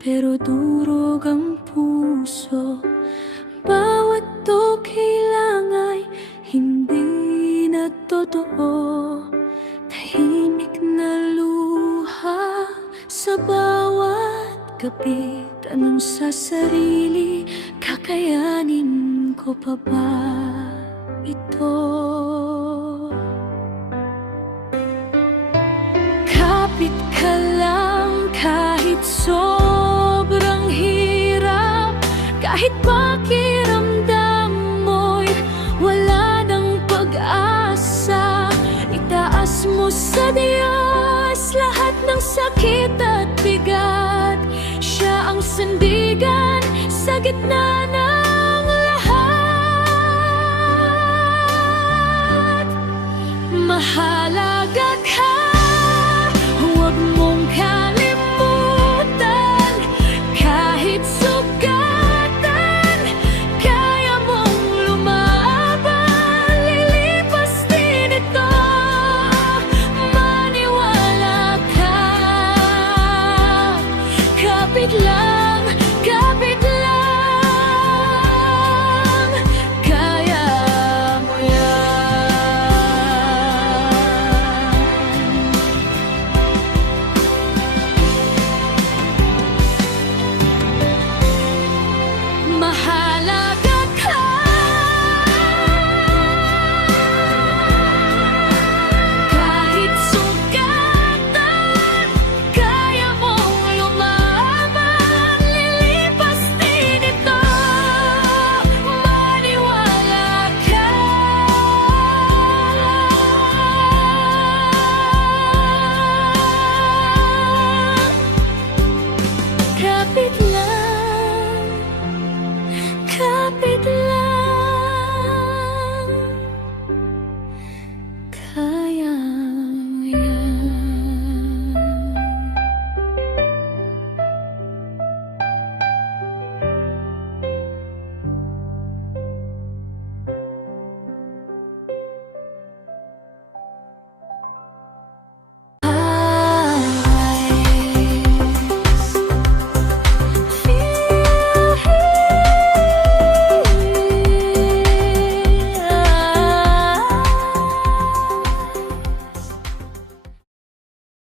pero durog ang puso. Bawat okay lang ay hindi na totoo. Tahimik na luha sa bawat gabi. Tanong sa sarili, kakayanin ko pa ba ito? Kapit ka lang kahit sobrang hirap, kahit pakiramdam mo'y wala ng pag-asa. Itaas mo sa Diyos lahat ng sakit at bigat. Siya ang sandigan sa gitna ng